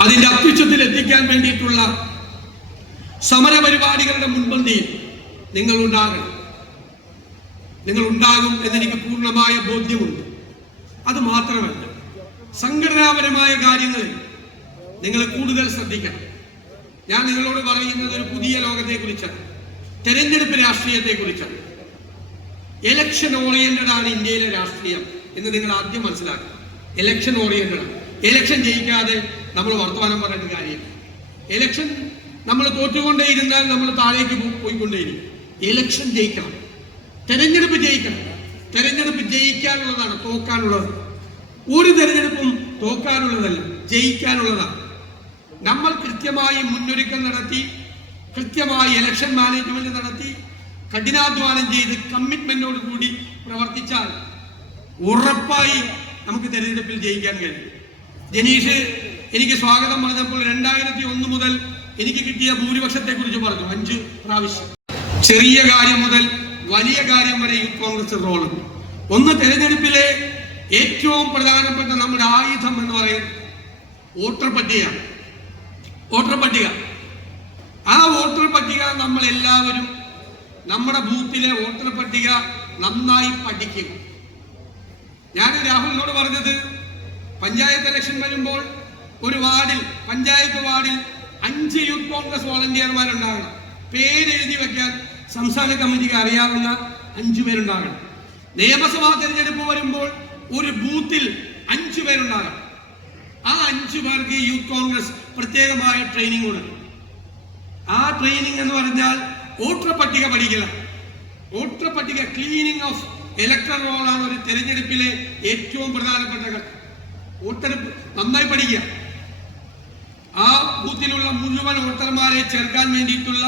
അതിന്റെ അത്യുച്ചത്തിൽ എത്തിക്കാൻ വേണ്ടിയിട്ടുള്ള സമരപരിപാടികളുടെ മുൻപന്തിയിൽ നിങ്ങൾ ഉണ്ടാകണം നിങ്ങൾ ഉണ്ടാകും എന്നെനിക്ക് പൂർണമായ ബോധ്യമുണ്ട്. അത് മാത്രമല്ല സംഘടനാപരമായ കാര്യങ്ങളിൽ നിങ്ങൾ കൂടുതൽ ശ്രദ്ധിക്കണം. ഞാൻ നിങ്ങളോട് പറയുന്നത് ഒരു പുതിയ ലോകത്തെ കുറിച്ചാണ് തെരഞ്ഞെടുപ്പ് രാഷ്ട്രീയത്തെ കുറിച്ചാണ് എലക്ഷൻ ഓറിയന്റഡ് ആണ് ഇന്ത്യയിലെ രാഷ്ട്രീയം എന്ന് നിങ്ങൾ ആദ്യം മനസ്സിലാക്കണം. എലക്ഷൻ ഓറിയന്റഡ് ആണ്. എലക്ഷൻ ജയിക്കാതെ നമ്മൾ വർത്തമാനം പറഞ്ഞിട്ട് കാര്യമില്ല. ഇലക്ഷൻ നമ്മൾ തോറ്റുകൊണ്ടേയിരുന്നാൽ നമ്മൾ താഴേക്ക് പോയിക്കൊണ്ടേയിരിക്കും. എലക്ഷൻ ജയിക്കണം. തെരഞ്ഞെടുപ്പ് ജയിക്കണം. തെരഞ്ഞെടുപ്പ് ജയിക്കാനുള്ളതാണ് തോക്കാനുള്ളത്. ഒരു തെരഞ്ഞെടുപ്പും തോക്കാനുള്ളതല്ല ജയിക്കാനുള്ളതാണ്. നമ്മൾ കൃത്യമായി മുന്നൊരുക്കം നടത്തി കൃത്യമായി ഇലക്ഷൻ മാനേജ്മെന്റ് നടത്തി കഠിനാധ്വാനം ചെയ്ത് കമ്മിറ്റ്മെന്റോട് കൂടി പ്രവർത്തിച്ചാൽ ഉറപ്പായി നമുക്ക് തെരഞ്ഞെടുപ്പിൽ ജയിക്കാൻ കഴിയും. ജനീഷ് എനിക്ക് സ്വാഗതം പറഞ്ഞപ്പോൾ രണ്ടായിരത്തി ഒന്ന് മുതൽ എനിക്ക് കിട്ടിയ ഭൂരിപക്ഷത്തെ കുറിച്ച് പറഞ്ഞു. അഞ്ച് പ്രാവശ്യം. ചെറിയ കാര്യം മുതൽ വലിയ കാര്യം വരെ യൂത്ത് കോൺഗ്രസ് റോളുണ്ട് ഒന്ന് തെരഞ്ഞെടുപ്പിലെ ഏറ്റവും പ്രധാനപ്പെട്ട നമ്മുടെ ആയുധം എന്ന് പറയുന്നത് വോട്ടർ പട്ടികയാണ്. വോട്ടർ പട്ടിക. ആ വോട്ടർ പട്ടിക നമ്മൾ എല്ലാവരും നമ്മുടെ ബൂത്തിലെ വോട്ടർ പട്ടിക നന്നായി പഠിക്കും. ഞാൻ രാഹുലിനോട് പറഞ്ഞത് പഞ്ചായത്ത് ഇലക്ഷൻ വരുമ്പോൾ ഒരു വാർഡിൽ പഞ്ചായത്ത് വാർഡിൽ അഞ്ച് യൂത്ത് കോൺഗ്രസ് വോളണ്ടിയർമാരുണ്ടാകണം. പേരെഴുതി വെക്കാൻ സംസ്ഥാന കമ്മിറ്റിക്ക് അറിയാവുന്ന അഞ്ചു പേരുണ്ടാകണം. നിയമസഭാ തെരഞ്ഞെടുപ്പ് വരുമ്പോൾ ഒരു ബൂത്തിൽ അഞ്ചു പേരുണ്ടാകണം. ആ അഞ്ചു പേർക്ക് യൂത്ത് കോൺഗ്രസ് പ്രത്യേകമായ ട്രെയിനിങ് കൊടുക്കും. ആ ട്രെയിനിങ് എന്ന് പറഞ്ഞാൽ വോട്ടർ പട്ടിക പഠിക്കല വോട്ടർ പട്ടിക ക്ലീനിങ് ഓഫ് ഇലക്ട്രൽ റോളാണ് ഒരു തെരഞ്ഞെടുപ്പിലെ ഏറ്റവും പ്രധാനപ്പെട്ട ഘട്ടം. വോട്ടെടുപ്പ് നന്നായി പഠിക്കുക. ആ ബൂത്തിലുള്ള മുഴുവൻ വോട്ടർമാരെ ചേർക്കാൻ വേണ്ടിയിട്ടുള്ള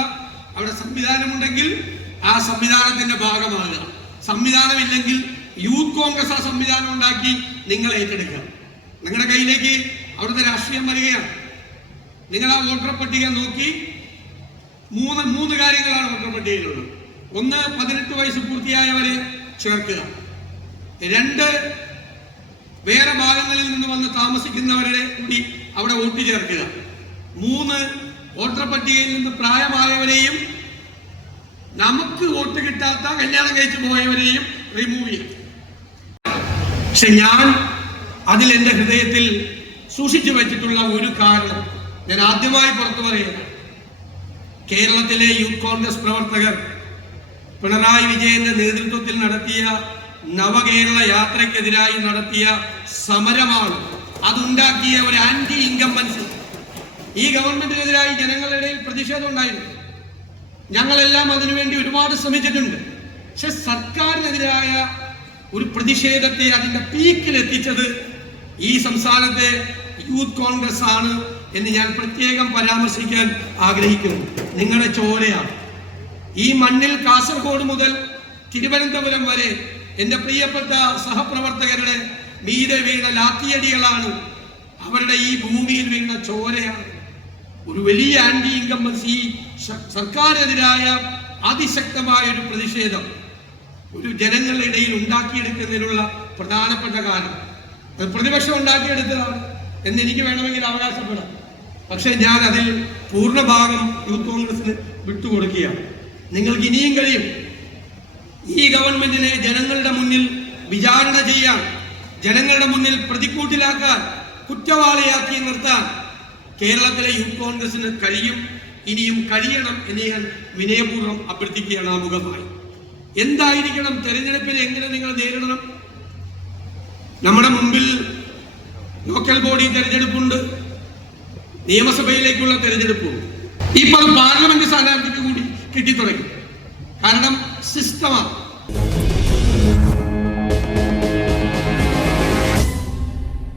അവിടെ സംവിധാനമുണ്ടെങ്കിൽ ആ സംവിധാനത്തിന്റെ ഭാഗമാകുക സംവിധാനമില്ലെങ്കിൽ യൂത്ത് കോൺഗ്രസ് ആ സംവിധാനം ഉണ്ടാക്കി നിങ്ങൾ ഏറ്റെടുക്കുക. നിങ്ങളുടെ കയ്യിലേക്ക് അവിടുത്തെ രാഷ്ട്രീയം വരികയാണ്. നിങ്ങൾ ആ വോട്ടർ പട്ടിക നോക്കി. മൂന്ന് മൂന്ന് കാര്യങ്ങളാണ് വോട്ടർ പട്ടികയിലുള്ളത്. ഒന്ന് പതിനെട്ട് വയസ്സ് പൂർത്തിയായവരെ ചേർക്കുക. രണ്ട് വേറെ ഭാഗങ്ങളിൽ നിന്ന് വന്ന് താമസിക്കുന്നവരുടെ കൂടി അവിടെ വോട്ട് ചേർക്കുക. മൂന്ന് വോട്ടർ പട്ടികയിൽ നിന്ന് പ്രായമായവരെയും നമുക്ക് വോട്ട് കിട്ടാത്ത കല്യാണം കഴിച്ചു പോയവരെയും റിമൂവ് ചെയ്യും. പക്ഷെ ഞാൻ അതിൽ എന്റെ ഹൃദയത്തിൽ സൂക്ഷിച്ചു വെച്ചിട്ടുള്ള ഒരു കാരണം ഞാൻ ആദ്യമായി പുറത്തു പറയുന്നത് കേരളത്തിലെ യൂത്ത് കോൺഗ്രസ് പ്രവർത്തകർ പിണറായി വിജയന്റെ നേതൃത്വത്തിൽ നടത്തിയ നവകേരള യാത്രയ്ക്കെതിരായി നടത്തിയ സമരമാണ് അതുണ്ടാക്കിയ ഒരു ആന്റി ഇൻകംബൻസി ഈ ഗവൺമെന്റിനെതിരായി ജനങ്ങളുടെ ഇടയിൽ പ്രതിഷേധം ഉണ്ടായിരുന്നു. ഞങ്ങളെല്ലാം അതിനുവേണ്ടി ഒരുപാട് ശ്രമിച്ചിട്ടുണ്ട്. പക്ഷെ സർക്കാരിനെതിരായ ഒരു പ്രതിഷേധത്തെ അതിന്റെ പീക്കിൽ എത്തിച്ചത് ഈ സംസ്ഥാനത്തെ യൂത്ത് കോൺഗ്രസ് ആണ് എന്ന് ഞാൻ പ്രത്യേകം പരാമർശിക്കാൻ ആഗ്രഹിക്കുന്നു. നിങ്ങളുടെ ചോരയാണ് ഈ മണ്ണിൽ കാസർഗോഡ് മുതൽ തിരുവനന്തപുരം വരെ എന്റെ പ്രിയപ്പെട്ട സഹപ്രവർത്തകരുടെ മീതെ വീണ ലാത്തിയടികളാണ്. അവരുടെ ഈ ഭൂമിയിൽ വീണ ചോരയാണ്. ഒരു വലിയ ആന്റി ഇൻകംബൻസി സർക്കാരെതിരായ അതിശക്തമായ ഒരു പ്രതിഷേധം ഒരു ജനങ്ങളുടെ ഇടയിൽ ഉണ്ടാക്കിയെടുക്കുന്നതിനുള്ള പ്രധാനപ്പെട്ട കാരണം. അത് പ്രതിപക്ഷം ഉണ്ടാക്കിയെടുത്തതാണ് എന്ന് എനിക്ക് വേണമെങ്കിൽ അവകാശപ്പെടാം. പക്ഷെ ഞാൻ അതിൽ പൂർണഭാഗം യൂത്ത് കോൺഗ്രസിന് വിട്ടുകൊടുക്കുകയാണ്. നിങ്ങൾക്ക് ഇനിയും കഴിയും. ഈ ഗവൺമെന്റിനെ ജനങ്ങളുടെ മുന്നിൽ വിചാരണ ചെയ്യാൻ ജനങ്ങളുടെ മുന്നിൽ പ്രതിക്കൂട്ടിലാക്കാൻ കുറ്റവാളിയാക്കി നിർത്താൻ കേരളത്തിലെ യൂത്ത് കോൺഗ്രസിന് കഴിയും ഇനിയും കഴിയണം എന്ന് ഞാൻ വിനയപൂർവം അഭ്യർത്ഥിക്കുകയാണ് ആമുഖമായി എന്തായിരിക്കണം തെരഞ്ഞെടുപ്പിനെ എങ്ങനെ നിങ്ങൾ നേരിടണം? നമ്മുടെ മുമ്പിൽ ലോക്കൽ ബോഡി തെരഞ്ഞെടുപ്പുണ്ട് നിയമസഭയിലേക്കുള്ള തെരഞ്ഞെടുപ്പുണ്ട്. ഇപ്പോൾ പാർലമെന്റ് സ്ഥാനാർത്ഥിക്ക് കൂടി കിട്ടിത്തുടങ്ങി. കാരണം സിസ്റ്റമാണ്.